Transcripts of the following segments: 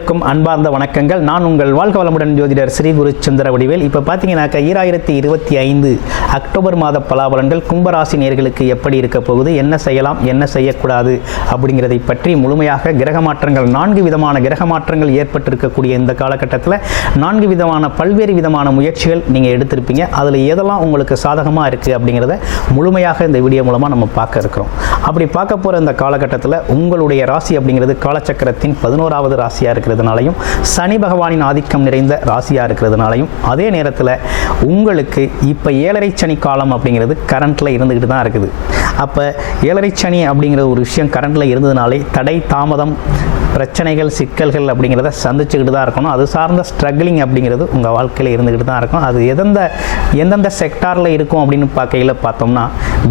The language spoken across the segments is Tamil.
அனைவருக்கும் அன்பார்ந்த வணக்கங்கள். நான் உங்கள் வாழ்க வளமுடன் ஜோதிடர் ஸ்ரீ குரு சந்திர வடிவேல். இப்போ பார்த்தீங்கன்னாக்கா 2025 அக்டோபர் மாத பலாபலன்கள் கும்பராசி நேயர்களுக்கு எப்படி இருக்க போகுது, என்ன செய்யலாம் என்ன செய்யக்கூடாது அப்படிங்கிறதை பற்றி முழுமையாக கிரக மாற்றங்கள் 4 விதமான கிரக மாற்றங்கள் ஏற்பட்டிருக்கக்கூடிய இந்த காலகட்டத்தில் 4 விதமான பல்வேறு விதமான முயற்சிகள் நீங்கள் எடுத்திருப்பீங்க. அதில் எதெல்லாம் உங்களுக்கு சாதகமாக இருக்குது அப்படிங்கிறத முழுமையாக இந்த வீடியோ மூலமாக நம்ம பார்க்க இருக்கிறோம். அப்படி பார்க்க போகிற இந்த காலகட்டத்தில் உங்களுடைய ராசி அப்படிங்கிறது காலச்சக்கரத்தின் 11வது ராசியாக இருக்கிறதுனாலையும் சனி பகவானின் ஆதிக்கம் நிறைந்த ராசியாக இருக்கிறதுனாலையும் அதே நேரத்தில் உங்களுக்கு இப்போ 7.5 சனி காலம் அப்படிங்கிறது கரண்ட்டில் இருந்துக்கிட்டு தான் இருக்குது. அப்போ 7.5 சனி அப்படிங்கிற ஒரு விஷயம் கரண்ட்டில் இருந்ததுனாலே தடை தாமதம் பிரச்சனைகள் சிக்கல்கள் அப்படிங்கிறத சந்திச்சுக்கிட்டு தான் இருக்கணும். அது சார்ந்த ஸ்ட்ரகிளிங் அப்படிங்கிறது உங்கள் வாழ்க்கையில் இருந்துக்கிட்டு தான் இருக்கும். அது எந்தெந்த செக்டாரில் இருக்கும் அப்படின்னு பார்க்கையில் பார்த்தோம்னா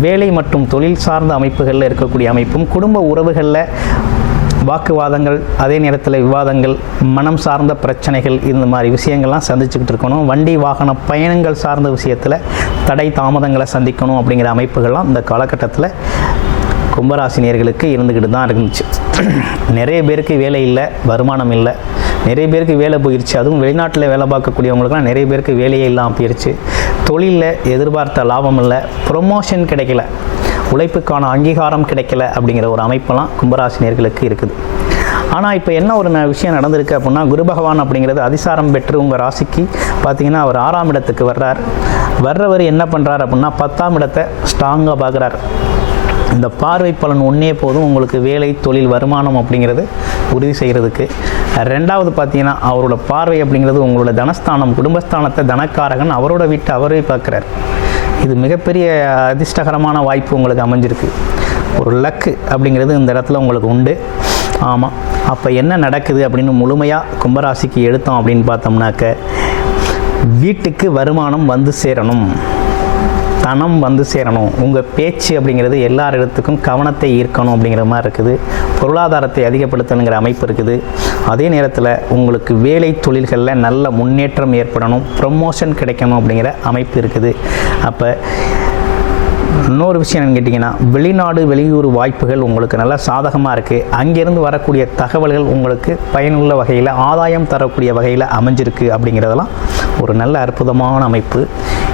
வேலை மற்றும் தொழில் சார்ந்த அமைப்புகளில் இருக்கக்கூடிய அமைப்பும், குடும்ப உறவுகளில் வாக்குவாதங்கள், அதே நேரத்தில் விவாதங்கள், மனம் சார்ந்த பிரச்சனைகள், இந்த மாதிரி விஷயங்கள்லாம் சந்திச்சுக்கிட்டு இருக்கணும். வண்டி வாகன பயணங்கள் சார்ந்த விஷயத்தில் தடை தாமதங்களை சந்திக்கணும் அப்படிங்கிற அமைப்புகள்லாம் இந்த காலகட்டத்தில் கும்பராசினியர்களுக்கு இருந்துக்கிட்டு தான் இருந்துச்சு. நிறைய பேருக்கு வேலை இல்லை, வருமானம் இல்லை, நிறைய பேருக்கு வேலை போயிடுச்சு. அதுவும் வெளிநாட்டில் வேலை பார்க்கக்கூடியவங்களுக்குலாம் நிறைய பேருக்கு வேலையே இல்லாமல் போயிடுச்சு. தொழிலில் எதிர்பார்த்த லாபம் இல்லை, ப்ரொமோஷன் கிடைக்கல, உழைப்புக்கான அங்கீகாரம் கிடைக்கல அப்படிங்கிற ஒரு அமைப்பெல்லாம் கும்பராசினியர்களுக்கு இருக்குது. ஆனால் இப்போ என்ன ஒரு விஷயம் நடந்திருக்கு அப்படின்னா, குரு பகவான் அப்படிங்கிறது அதிசாரம் பெற்று உங்கள் ராசிக்கு பார்த்தீங்கன்னா அவர் 6ஆம் இடத்துக்கு வர்றவர் என்ன பண்ணுறார் அப்படின்னா 10ஆம் இடத்தை ஸ்ட்ராங்காக பார்க்குறார். இந்த பார்வை பலன் ஒன்றே போதும் உங்களுக்கு வேலை தொழில் வருமானம் அப்படிங்கிறது உறுதி செய்கிறதுக்கு. ரெண்டாவது பார்த்தீங்கன்னா அவரோட பார்வை அப்படிங்கிறது உங்களோட தனஸ்தானம் குடும்பஸ்தானத்தை தனக்காரகன் அவரோட வீட்டை அவரே பார்க்குறார். இது மிகப்பெரிய அதிர்ஷ்டகரமான வாய்ப்பு உங்களுக்கு அமைஞ்சிருக்கு. ஒரு லக்கு அப்படிங்கிறது இந்த இடத்துல உங்களுக்கு உண்டு. ஆமாம், அப்போ என்ன நடக்குது அப்படின்னு முழுமையாக கும்பராசிக்கு எடுத்தோம் அப்படின்னு பார்த்தோம்னாக்க, வீட்டுக்கு வருமானம் வந்து சேரணும், தனம் வந்து சேரணும், உங்கள் பேச்சு அப்படிங்கிறது எல்லார் இடத்துக்கும் கவனத்தை ஈர்க்கணும் அப்படிங்கிற மாதிரி இருக்குது. பொருளாதாரத்தை அதிகப்படுத்தணுங்கிற அமைப்பு இருக்குது. அதே நேரத்தில் உங்களுக்கு வேலை தொழில்களில் நல்ல முன்னேற்றம் ஏற்படணும், ப்ரமோஷன் கிடைக்கணும் அப்படிங்கிற அமைப்பு இருக்குது. அப்போ இன்னொரு விஷயம் என்னன்னு கேட்டிங்கன்னா, வெளிநாடு வெளியூர் வாய்ப்புகள் உங்களுக்கு நல்லா சாதகமாக இருக்குது. அங்கேருந்து வரக்கூடிய தகவல்கள் உங்களுக்கு பயனுள்ள வகையில் ஆதாயம் தரக்கூடிய வகையில் அமைஞ்சிருக்கு அப்படிங்கிறதெல்லாம் ஒரு நல்ல அற்புதமான அமைப்பு.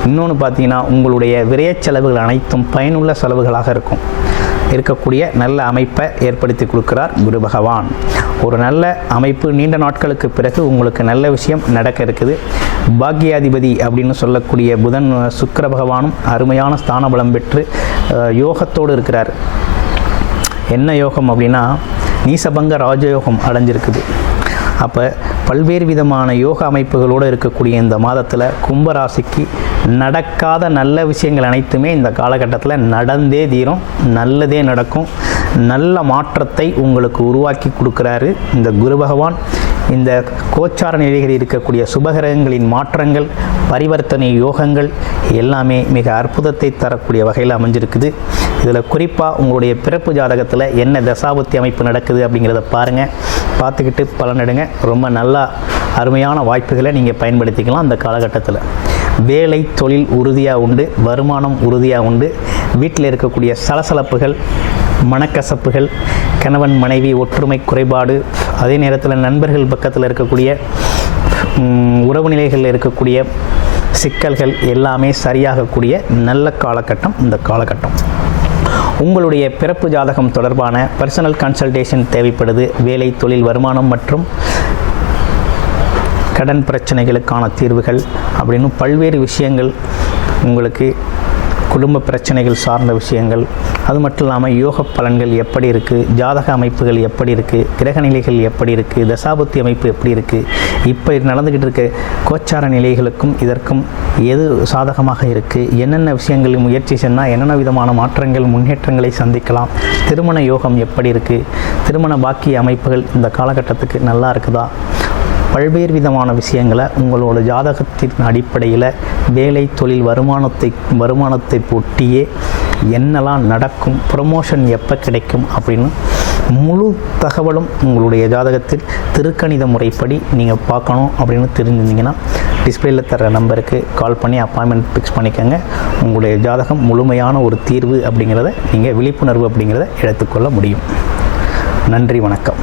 இன்னொன்று பார்த்தீங்கன்னா, உங்களுடைய விரைய செலவுகள் அனைத்தும் பயனுள்ள செலவுகளாக இருக்கக்கூடிய நல்ல அமைப்பை ஏற்படுத்தி கொடுக்கிறார் குரு பகவான். ஒரு நல்ல அமைப்பு, நீண்ட நாட்களுக்கு பிறகு உங்களுக்கு நல்ல விஷயம் நடக்க இருக்குது. பாக்கியாதிபதி அப்படின்னு சொல்லக்கூடிய புதன் சுக்கிர பகவானும் அருமையான ஸ்தான பலம் பெற்று யோகத்தோடு இருக்கிறார். என்ன யோகம் அப்படின்னா நீசபங்க ராஜயோகம் அடைஞ்சிருக்குது. அப்போ பல்வேறு விதமான யோக அமைப்புகளோடு இருக்கக்கூடிய இந்த மாதத்தில் கும்பராசிக்கு நடக்காத நல்ல விஷயங்கள் அனைத்துமே இந்த காலகட்டத்தில் நடந்தே தீரும், நல்லதே நடக்கும். நல்ல மாற்றத்தை உங்களுக்கு உருவாக்கி கொடுக்குறாரு இந்த குரு பகவான். இந்த கோச்சார நிலைகளில் இருக்கக்கூடிய சுபகிரகங்களின் மாற்றங்கள், பரிவர்த்தனை யோகங்கள் எல்லாமே மிக அற்புதத்தை தரக்கூடிய வகையில் அமைஞ்சிருக்குது. இதில் குறிப்பாக உங்களுடைய பிறப்பு ஜாதகத்தில் என்ன தசாபுத்தி அமைப்பு நடக்குது அப்படிங்கிறத பாருங்கள், பார்த்துக்கிட்டு பலனடைங்க. ரொம்ப நல்லா அருமையான வாய்ப்புகளை நீங்கள் பயன்படுத்திக்கலாம். அந்த காலகட்டத்தில் வேலை தொழில் உறுதியாக உண்டு, வருமானம் உறுதியாக உண்டு. வீட்டில் இருக்கக்கூடிய சலசலப்புகள், மனக்கசப்புகள், கணவன் மனைவி ஒற்றுமை குறைபாடு, அதே நேரத்தில் நண்பர்கள் பக்கத்தில் இருக்கக்கூடிய உறவு நிலைகளில் இருக்கக்கூடிய சிக்கல்கள் எல்லாமே சரியாகக்கூடிய நல்ல காலகட்டம் இந்த காலகட்டம். உங்களுடைய பிறப்பு ஜாதகம் தொடர்பான பர்சனல் கன்சல்டேஷன் தேவைப்படுது. வேலை தொழில் வருமானம் மற்றும் கடன் பிரச்சனைகளுக்கான தீர்வுகள் அப்படின்னு பல்வேறு விஷயங்கள், உங்களுக்கு குடும்ப பிரச்சனைகள் சார்ந்த விஷயங்கள், அது மட்டும் இல்லாமல் யோக பலன்கள் எப்படி இருக்குது, ஜாதக அமைப்புகள் எப்படி இருக்குது, கிரகநிலைகள் எப்படி இருக்குது, தசாபுத்தி அமைப்பு எப்படி இருக்குது, இப்போ நடந்துக்கிட்டு இருக்க கோச்சார நிலைகளுக்கும் இதற்கும் எது சாதகமாக இருக்குது, என்னென்ன விஷயங்கள் முயற்சி சென்றால் என்னென்ன விதமான மாற்றங்கள் முன்னேற்றங்களை சந்திக்கலாம், திருமண யோகம் எப்படி இருக்குது, திருமண பாக்கிய அமைப்புகள் இந்த காலகட்டத்துக்கு நல்லா இருக்குதா, பல்வேறு விதமான விஷயங்களை உங்களோட ஜாதகத்தின் அடிப்படையில் வேலை தொழில் வருமானத்தை பொட்டியே என்னெல்லாம் நடக்கும், ப்ரொமோஷன் எப்போ கிடைக்கும் அப்படின்னு முழு தகவலும் உங்களுடைய ஜாதகத்தில் திருக்கணித முறைப்படி நீங்கள் பார்க்கணும் அப்படின்னு தெரிஞ்சிருந்தீங்கன்னா டிஸ்பிளேயில் தர நம்பருக்கு கால் பண்ணி அப்பாயின்மெண்ட் ஃபிக்ஸ் பண்ணிக்கோங்க. உங்களுடைய ஜாதகம் முழுமையான ஒரு தீர்வு அப்படிங்கிறத நீங்கள் விழிப்புணர்வு அப்படிங்கிறத எடுத்துக்கொள்ள முடியும். நன்றி, வணக்கம்.